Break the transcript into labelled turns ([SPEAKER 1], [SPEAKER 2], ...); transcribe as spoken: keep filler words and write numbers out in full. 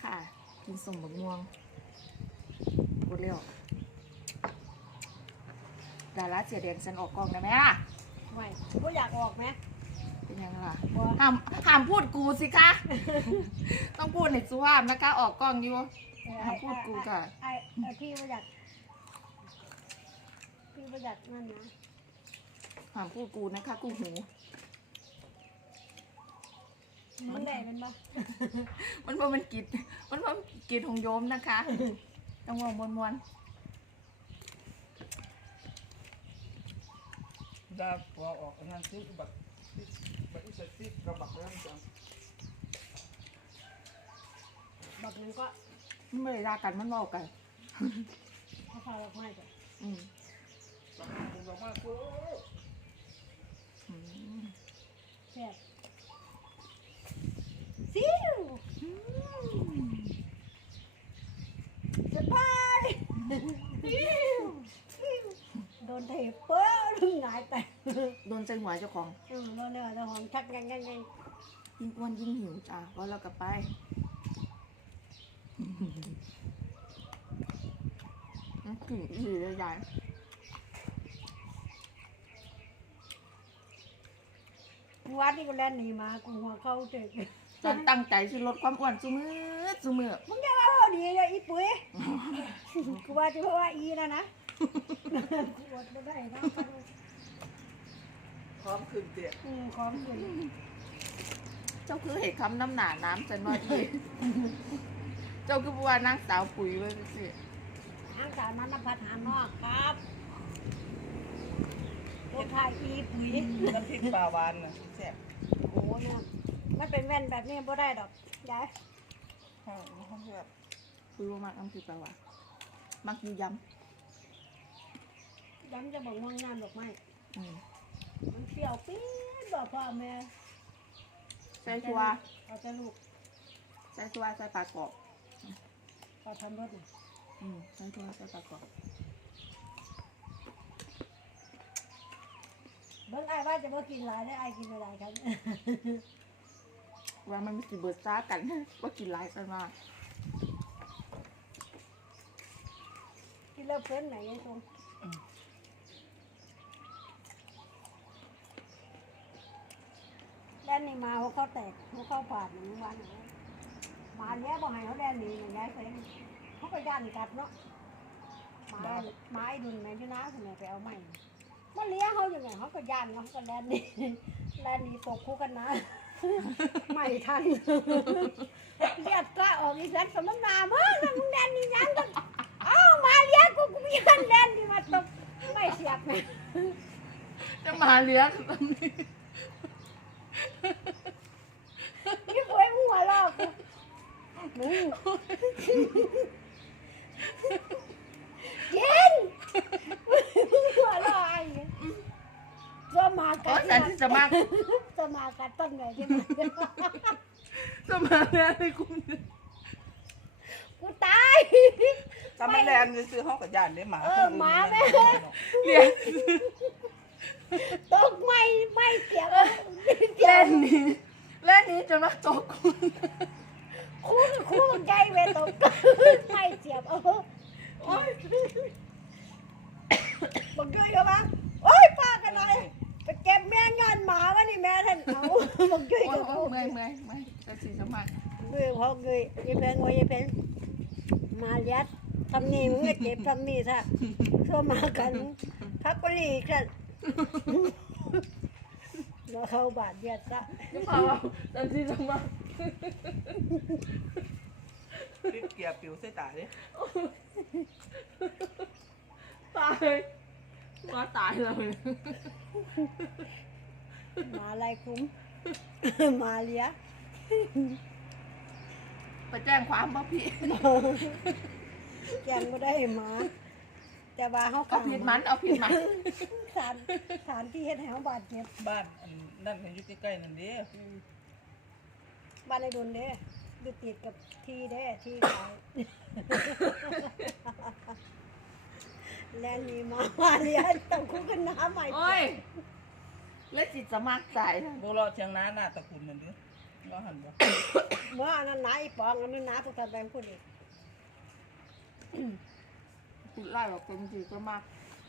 [SPEAKER 1] ค่ะกินสมบักม่วงกดเร็วดาราเสียแดงฉันออกกล้องได้ไหมล่ะ
[SPEAKER 2] ไม่ก็อยากออกไหม
[SPEAKER 1] เป็นยังล่ะ
[SPEAKER 2] บ่
[SPEAKER 1] ห้ามห้ามพูดกูสิคะ ต้องพูดในสุภาพนะคะออกกล้องอยู่
[SPEAKER 2] เออ
[SPEAKER 1] ห้ามพูดกูค่ะ
[SPEAKER 2] ไอ้ไอ้พี่ก็อยากพี่ก็อยากนั่นนะ
[SPEAKER 1] ห้ามพูดกูนะคะกูหู
[SPEAKER 2] มันได้เป็นบ่
[SPEAKER 1] มันว่ามันกิดมันว่ากิดของโยมนะคะ ต้องว่ามวนมวน
[SPEAKER 3] ได้พอออกงานซื้อบัตรบัตรอิสระกระบักเรื่องจัง
[SPEAKER 2] บักนึงก็
[SPEAKER 1] มันไม่ได้ด่ากันมันเมากัน
[SPEAKER 2] เขาพาเราไม่จ้ะ
[SPEAKER 1] อืม
[SPEAKER 3] บักคุณบอกว่ากู
[SPEAKER 1] อืม
[SPEAKER 2] แซ่บซิวสบายซิวซิวโดนเทเปิ้ลหงายแต่
[SPEAKER 1] โดนใจหัวเจ้าของ
[SPEAKER 2] อืมโดนเนี่ยเจ้าของชักยังยังยัง
[SPEAKER 1] ยิ่งอ้วนยิ่งหิวจ้าว่าเรากลับไปกลิ่นอีหลีเลยยาย
[SPEAKER 2] วัดที่กูเล่นหนีมากูหัวเข้าเจ็บ
[SPEAKER 1] ฉันตั้งใจที่ลดความอ้วนซุมือซุมือ
[SPEAKER 2] มึงจะมาเอาดีเลยอีปุ๋ยกูว่าจะเพราะว่าอีนะนะกูอดไม่ได้นะ
[SPEAKER 3] พร้อมขึ้นเตี้ย
[SPEAKER 2] อืมของอยู่
[SPEAKER 1] เจ้าคือเห็ดคำน้ำหนาน้ำฉันว่าอีเจ้าคือบัวนางสาวปุ๋ยเลยสิ
[SPEAKER 2] ทางการนั้นนภัทรหานอกครับรถไทยอีปุ๋ย
[SPEAKER 3] น้ำพริกปลาวานนะแซ่บ
[SPEAKER 2] โอ้เนี่ยมันเป็นแว่นแบบนี้บ่ได้ดอกยาย
[SPEAKER 3] ข้าวข้าวแซ่บ
[SPEAKER 1] ปุ๋ยว่ามากน้ำพริกแปลว่ามักอยูย
[SPEAKER 2] ย้ำจะบอกม่วงน้ำดอกไม้
[SPEAKER 1] ำอืม
[SPEAKER 2] มันเปรี้ยวปี๊ดบอกพ่อแม่
[SPEAKER 1] ใส่ชัว
[SPEAKER 2] เอาแต่ลูก
[SPEAKER 1] ใส่ชัวใส่ปลากรอบ
[SPEAKER 2] เอาทำรถน่ะ
[SPEAKER 1] อืมใส่ชัวใส่ปลากรอบ
[SPEAKER 2] เบิ่งไอ้ว่าจะบ่กินหลายได้ไอ้กินไม่หลายครับ
[SPEAKER 1] ว่ามันมีกี่เบิร์ดซ่ากัน ว่ากินหลายกันมา
[SPEAKER 2] กินแล้วเพิ่นไหนไอ้ตรงแดนนี่มาหัวเขาแตกหัวเขาผาดอย่างนี้วันไหนมาเนี้ยบ่ให้เขาแดนนี่อย่างยายเพิ่นเขาก็ย่านกัดเนาะไม้ไม้ดุนแม่พี่น้าคนไหนไปเอาไม้มาเลี้ยเขาอย่างไงเขาก็ย่านเนาะเขาก็แดนนี่แดนนี่ตกคู่กันนะ ไม่ทันเรียกกล้าออกอีสันสมน้ำหนามึงมึงแดนนี่ยังกันเอ้ามาเลี้ยงกูกูมีเงินแดนนี่มาตกไม่เสียบแม่
[SPEAKER 1] จะมาเลี้ยงตรงนี้
[SPEAKER 2] นี่ป่วยหัวลอกกูมึงเย็นหัวลอกไอ้จะมา
[SPEAKER 1] อ๋
[SPEAKER 2] กั
[SPEAKER 1] อน ฉันที่จะมา
[SPEAKER 2] จะมากันต้นไงใช่ไหม
[SPEAKER 1] จะมาเลี้ยงให้คุณ
[SPEAKER 2] กูตาย
[SPEAKER 3] ถ้าไม่แลนจะซื้อห้องกับยานได้หมา
[SPEAKER 2] เออหมาแม่
[SPEAKER 1] เลี้ยง
[SPEAKER 2] ตกไม่ไม่เสียบ
[SPEAKER 1] เล่นนี้เล่นนี้จนมาตกคุณ
[SPEAKER 2] คู่คู่ใจเวตกไม่เสียบเออ
[SPEAKER 1] โอ๊ย
[SPEAKER 2] บอกด้วยเหรอวะโอ้ยป้ากันหน่อยไปเก็บแม่งานหมาวะนี่แม่ท่านเอาบอกด้วย
[SPEAKER 1] โอ๊
[SPEAKER 2] กั
[SPEAKER 1] ย
[SPEAKER 2] บ
[SPEAKER 1] โอ๊
[SPEAKER 2] เขา
[SPEAKER 1] ยเมื่อยเมื่อยเมื่อยจะสีจะมา
[SPEAKER 2] เมื่อเขาเงยยี่เพงว่ายี่เพงมายัดทำนี่มึงก็เจ็บทำนี่ซะเข้ามากันพักบริกันแล้วเข้าบาดเย็ดซะ
[SPEAKER 1] จะพาเราจะสีจะมา
[SPEAKER 3] พริกเกียร์ปิวใส่ตาดิ
[SPEAKER 1] ตายมาตายเลย
[SPEAKER 2] มาอะไรคุ้มมาเลี้ย
[SPEAKER 1] ไปแจ้งความป่ะพี่
[SPEAKER 2] แกงก็ได้หมาแต่ว่าเขา
[SPEAKER 1] เอาผิดมันเอาผิดมัน
[SPEAKER 2] สารสารที่เฮ็ดให้เขาบาดเจ็บ
[SPEAKER 3] บ้านอันนั่นเห็นอยู่ใกล้ๆนั่นดิ
[SPEAKER 2] บ้านในดุนเด้อยู่ติดกับที่เด้ที่ขายแลนนี่มามาเลี้ยต้องคู่กันน้ำใหม่
[SPEAKER 1] โอ้ยแล้วจิตจะมากใจนะ
[SPEAKER 3] โบรอเชียงนาหน้าตะคุณนั่นดิเราหันบ่
[SPEAKER 2] เมื่ออันนั้นนาอีปองอันนั้นนาผู้ตัดแบงพูดอีก
[SPEAKER 1] ติดไล่แบบเต็มที่ก็มาก